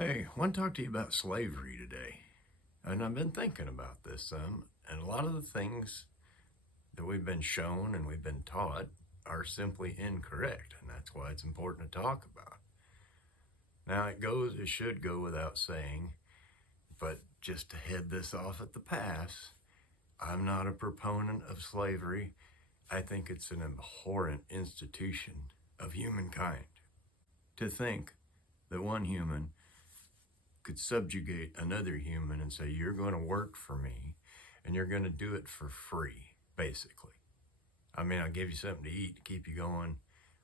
Hey, I want to talk to you about slavery today. And I've been thinking about this some, and a lot of the things that we've been shown and we've been taught are simply incorrect, and that's why it's important to talk about. Now, it should go without saying, but just to head this off at the pass, I'm not a proponent of slavery. I think it's an abhorrent institution of humankind. To think that one human could subjugate another human and say, you're going to work for me and you're going to do it for free, basically. I mean, I'll give you something to eat to keep you going.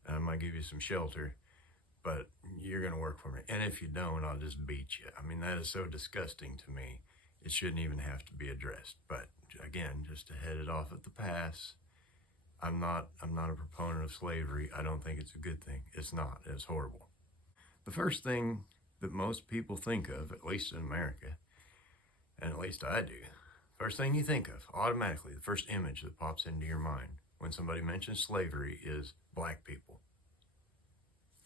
I might give you some shelter, but you're going to work for me. And if you don't, I'll just beat you. I mean, that is so disgusting to me. It shouldn't even have to be addressed. But again, just to head it off at the pass, I'm not a proponent of slavery. I don't think it's a good thing. It's not. It's horrible. The first thing that most people think of, at least in America, and at least I do, first thing you think of, automatically, the first image that pops into your mind when somebody mentions slavery is black people.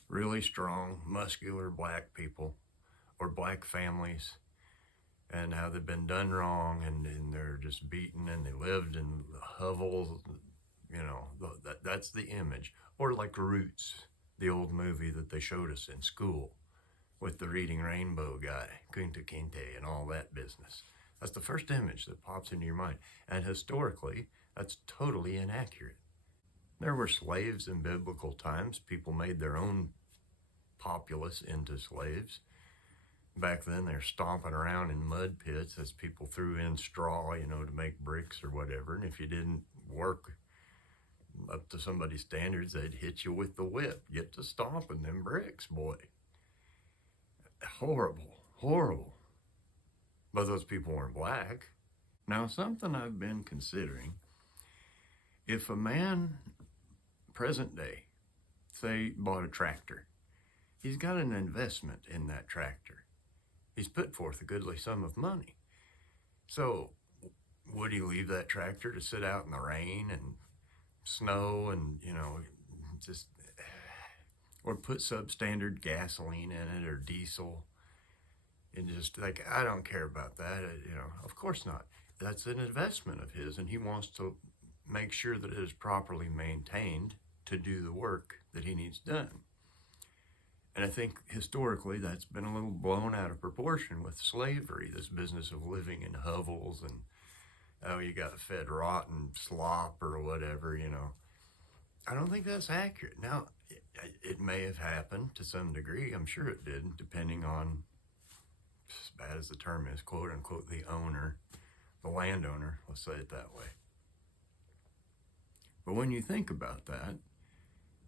Really strong, muscular black people, or black families, and how they've been done wrong, and they're just beaten, and they lived in hovels, that's the image. Or like Roots, the old movie that they showed us in school, with the Reading Rainbow guy, Kunta Kinte, and all that business. That's the first image that pops into your mind. And historically, that's totally inaccurate. There were slaves in biblical times. People made their own populace into slaves. Back then, they're stomping around in mud pits as people threw in straw, to make bricks or whatever. And if you didn't work up to somebody's standards, they'd hit you with the whip. Get to stomping them bricks, boy. Horrible. But those people weren't black. Now, something I've been considering, if a man, present day, say, bought a tractor, he's got an investment in that tractor. He's put forth a goodly sum of money. So, would he leave that tractor to sit out in the rain and snow and, or put substandard gasoline in it or diesel? And just like, I don't care about that, of course not. That's an investment of his, and he wants to make sure that it is properly maintained to do the work that he needs done. And I think historically that's been a little blown out of proportion with slavery, this business of living in hovels and, you got fed rotten slop or whatever, I don't think that's accurate. Now, it may have happened to some degree. I'm sure it did, depending on, as bad as the term is, quote unquote, the owner, the landowner, let's say it that way. But when you think about that,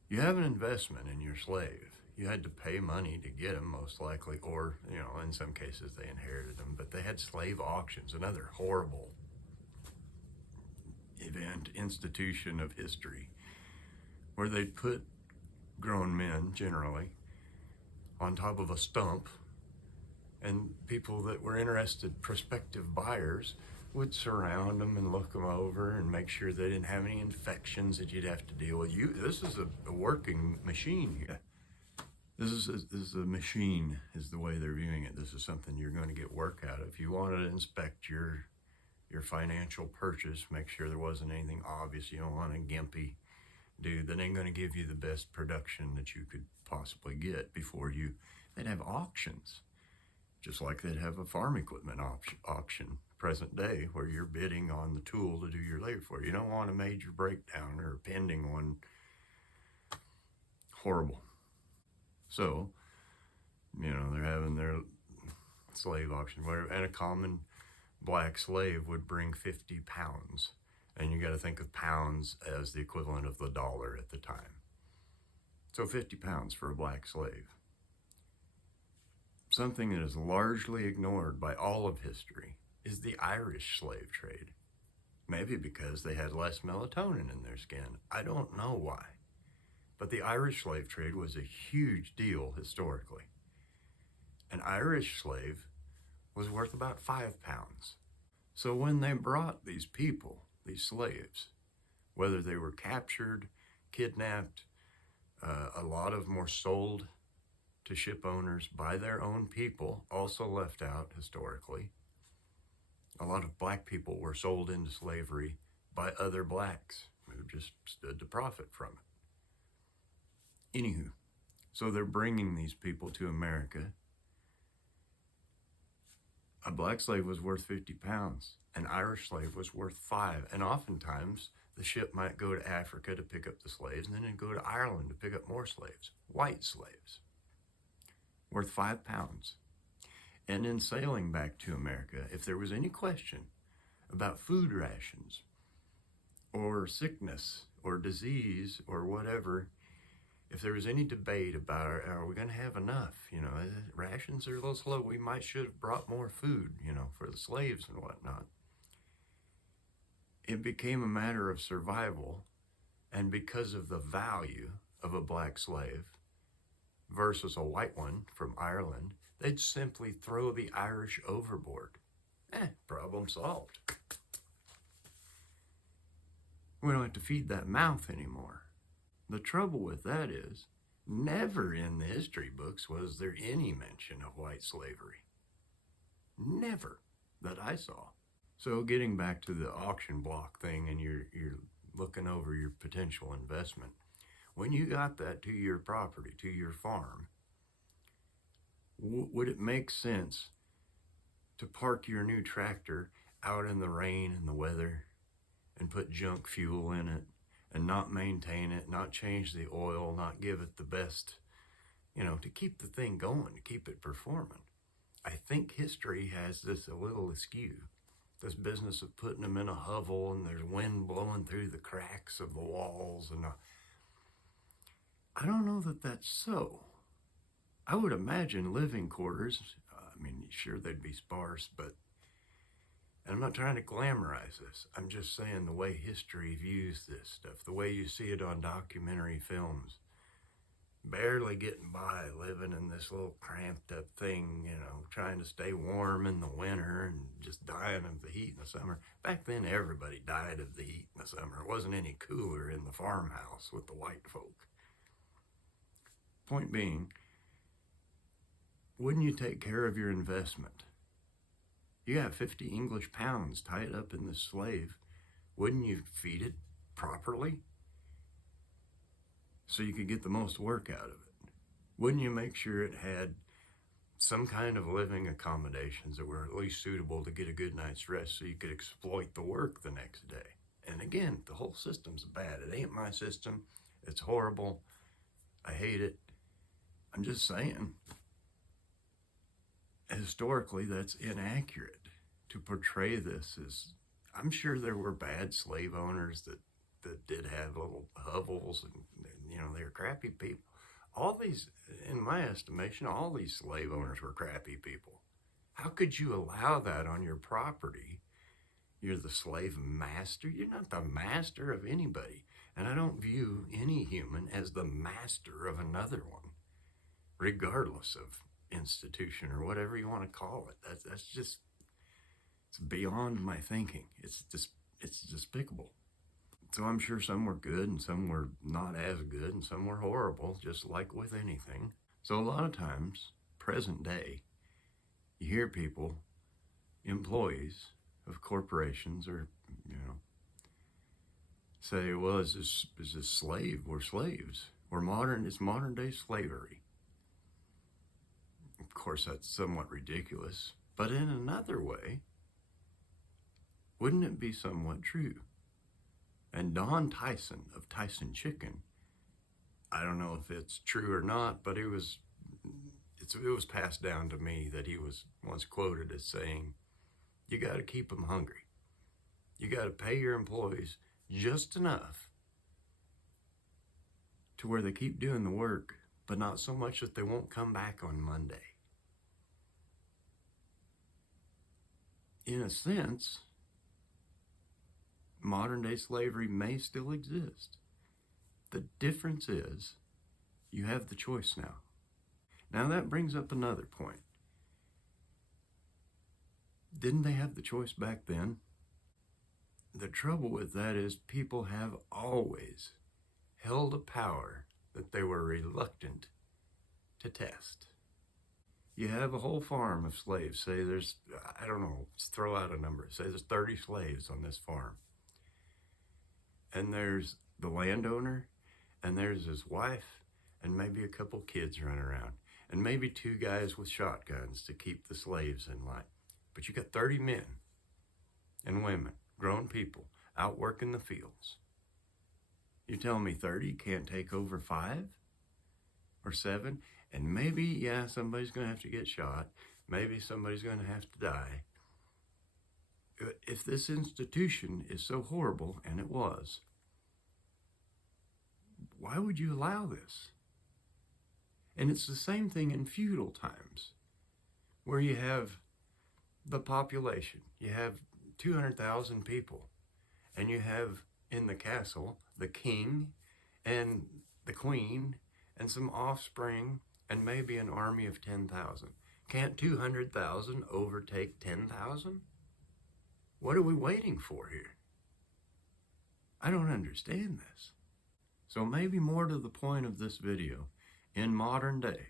you have an investment in your slave. You had to pay money to get him, most likely, or, in some cases they inherited them, but they had slave auctions, another horrible institution of history, where they'd put grown men, generally, on top of a stump, and people that were interested, prospective buyers, would surround them and look them over and make sure they didn't have any infections that you'd have to deal with. This is a working machine here. This is a machine, is the way they're viewing it. This is something you're going to get work out of. If you want to inspect your financial purchase, make sure there wasn't anything obvious. You don't want a gimpy dude that ain't going to give you the best production that you could possibly get before they'd have auctions, just like they'd have a farm equipment auction present day, where you're bidding on the tool to do your labor for you. You don't want a major breakdown or a pending one. Horrible. So, they're having their slave auction, whatever, and a common black slave would bring 50 pounds. And you got to think of pounds as the equivalent of the dollar at the time. So 50 pounds for a black slave. Something that is largely ignored by all of history is the Irish slave trade. Maybe because they had less melatonin in their skin. I don't know why. But the Irish slave trade was a huge deal historically. An Irish slave was worth about 5 pounds. So when they brought these people, these slaves, whether they were captured, kidnapped, a lot of them were sold to ship owners by their own people, also left out historically. A lot of black people were sold into slavery by other blacks who just stood to profit from it. Anywho, so they're bringing these people to America. A black slave was worth 50 pounds. An Irish slave was worth 5. And oftentimes, the ship might go to Africa to pick up the slaves, and then it'd go to Ireland to pick up more slaves. White slaves. Worth 5 pounds. And in sailing back to America, if there was any question about food rations, or sickness, or disease, or whatever, if there was any debate about, are we going to have enough? Rations are a little slow. We should have brought more food, for the slaves and whatnot. It became a matter of survival, and because of the value of a black slave versus a white one from Ireland, they'd simply throw the Irish overboard. Problem solved. We don't have to feed that mouth anymore. The trouble with that is, never in the history books was there any mention of white slavery. Never that I saw. So getting back to the auction block thing, and you're looking over your potential investment, when you got that to your property, to your farm, would it make sense to park your new tractor out in the rain and the weather and put junk fuel in it and not maintain it, not change the oil, not give it the best, to keep the thing going, to keep it performing? I think history has this a little askew. This business of putting them in a hovel and there's wind blowing through the cracks of the walls. And I don't know that that's so. I would imagine living quarters, sure they'd be sparse, but, and I'm not trying to glamorize this. I'm just saying the way history views this stuff, the way you see it on documentary films, barely getting by, living in this little cramped up thing, trying to stay warm in the winter and just dying of the heat in the summer. Back then, everybody died of the heat in the summer. It wasn't any cooler in the farmhouse with the white folk. Point being, wouldn't you take care of your investment? You got 50 English pounds tied up in this slave. Wouldn't you feed it properly so you could get the most work out of it? Wouldn't you make sure it had some kind of living accommodations that were at least suitable to get a good night's rest so you could exploit the work the next day? And again, the whole system's bad. It ain't my system. It's horrible. I hate it. I'm just saying, historically, that's inaccurate to portray this as, I'm sure there were bad slave owners that did have little hovels and they were crappy people. All these, in my estimation, all these slave owners were crappy people. How could you allow that on your property? You're the slave master. You're not the master of anybody. And I don't view any human as the master of another one, regardless of institution or whatever you want to call it. That's just, it's beyond my thinking. It's despicable. So I'm sure some were good and some were not as good and some were horrible, just like with anything. So a lot of times, present day, you hear people, employees of corporations or, say, well, is this slave? We're slaves. It's modern day slavery. Of course, that's somewhat ridiculous, but in another way, wouldn't it be somewhat true? And Don Tyson of Tyson Chicken, I don't know if it's true or not, but it was passed down to me that he was once quoted as saying, you got to keep them hungry. You got to pay your employees just enough to where they keep doing the work, but not so much that they won't come back on Monday. In a sense, modern day slavery may still exist. The difference is you have the choice now. Now that brings up another point. Didn't they have the choice back then? The trouble with that is people have always held a power that they were reluctant to test. You have a whole farm of slaves. Say there's, I don't know, let's throw out a number. Say there's 30 slaves on this farm. And there's the landowner, and there's his wife, and maybe a couple kids running around, and maybe 2 guys with shotguns to keep the slaves in line. But you got 30 men and women, grown people, out working the fields. You tell me 30 can't take over 5 or 7, and maybe, yeah, somebody's going to have to get shot. Maybe somebody's going to have to die. If this institution is so horrible, and it was, why would you allow this? And it's the same thing in feudal times, where you have the population. You have 200,000 people, and you have in the castle the king and the queen and some offspring and maybe an army of 10,000. Can't 200,000 overtake 10,000? What are we waiting for here? I don't understand this. So maybe more to the point of this video, in modern day,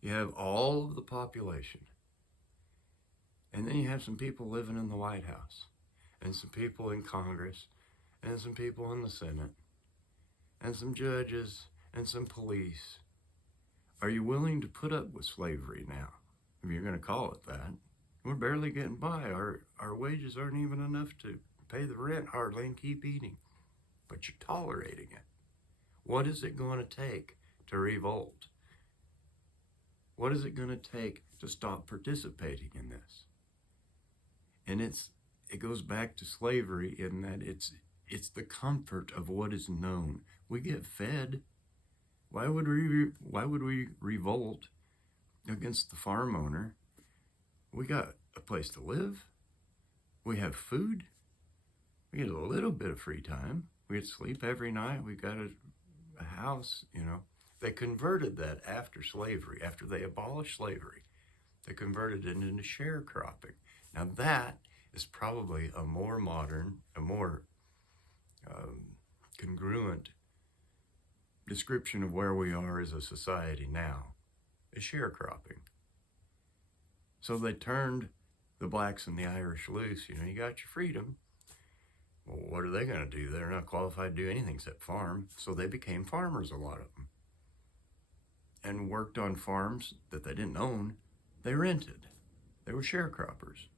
you have all of the population, and then you have some people living in the White House, and some people in Congress, and some people in the Senate, and some judges, and some police. Are you willing to put up with slavery now? If you're going to call it that. We're barely getting by. Our wages aren't even enough to pay the rent hardly and keep eating. But you're tolerating it. What is it going to take to revolt? What is it going to take to stop participating in this? And it goes back to slavery in that it's the comfort of what is known. We get fed. Why would we revolt against the farm owner? We got a place to live. We have food. We get a little bit of free time. We get to sleep every night. We got a house, you know. They converted that after slavery, after they abolished slavery. They converted it into sharecropping. Now that is probably a more modern, a more congruent description of where we are as a society now, is sharecropping. So they turned the blacks and the Irish loose. You know, you got your freedom. Well, what are they going to do? They're not qualified to do anything except farm. So they became farmers, a lot of them, and worked on farms that they didn't own. They rented. They were sharecroppers.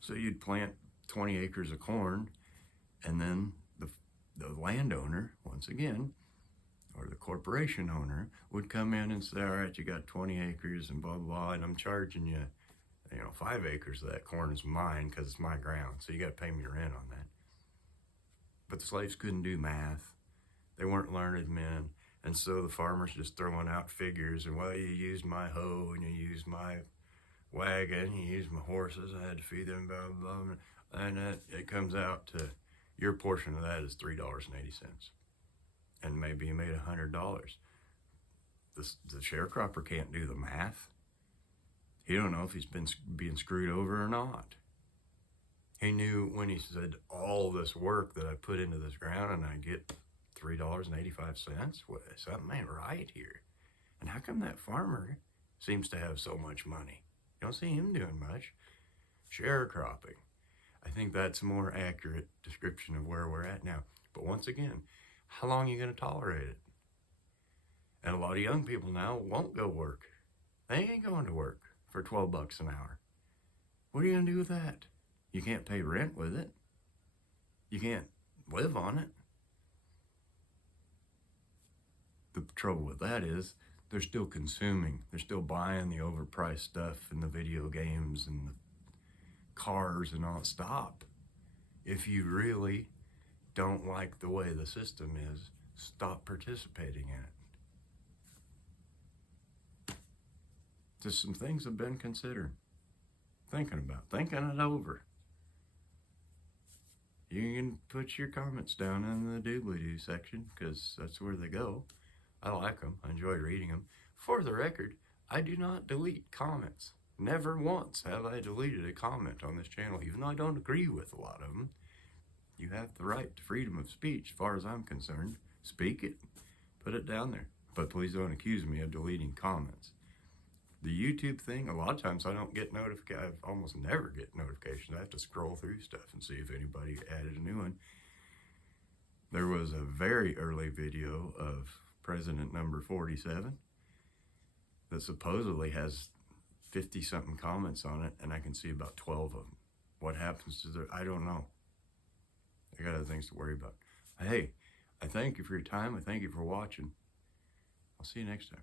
So you'd plant 20 acres of corn, and then the landowner, once again, or the corporation owner, would come in and say, all right, you got 20 acres and blah, blah, and I'm charging you, 5 acres of that corn is mine because it's my ground, so you got to pay me rent on that. But the slaves couldn't do math. They weren't learned men. And so the farmers just throwing out figures, and well, you used my hoe, and you used my wagon, you used my horses, I had to feed them, blah, blah, blah. And it comes out to, your portion of that is $3.80. And maybe you made $100. The sharecropper can't do the math. He don't know if he's been being screwed over or not. He knew when he said, all this work that I put into this ground and I get $3.85, well, something ain't right here. And how come that farmer seems to have so much money? You don't see him doing much. Sharecropping. I think that's a more accurate description of where we're at now. But once again, how long are you going to tolerate it? And a lot of young people now won't go work. They ain't going to work for $12 an hour. What are you going to do with that? You can't pay rent with it. You can't live on it. The trouble with that is they're still consuming. They're still buying the overpriced stuff and the video games and the cars and all. Stop. If you really don't like the way the system is, stop participating in it. Just some things have been considered. Thinking it over. You can put your comments down in the doobly-doo section, because that's where they go. I like them. I enjoy reading them. For the record, I do not delete comments. Never once have I deleted a comment on this channel, even though I don't agree with a lot of them. You have the right to freedom of speech, as far as I'm concerned. Speak it. Put it down there. but please don't accuse me of deleting comments. The YouTube thing, a lot of times I don't get notifications. I almost never get notifications. I have to scroll through stuff and see if anybody added a new one. There was a very early video of President number 47 that supposedly has 50-something comments on it, and I can see about 12 of them. What happens to I don't know. I got other things to worry about. Hey, I thank you for your time. I thank you for watching. I'll see you next time.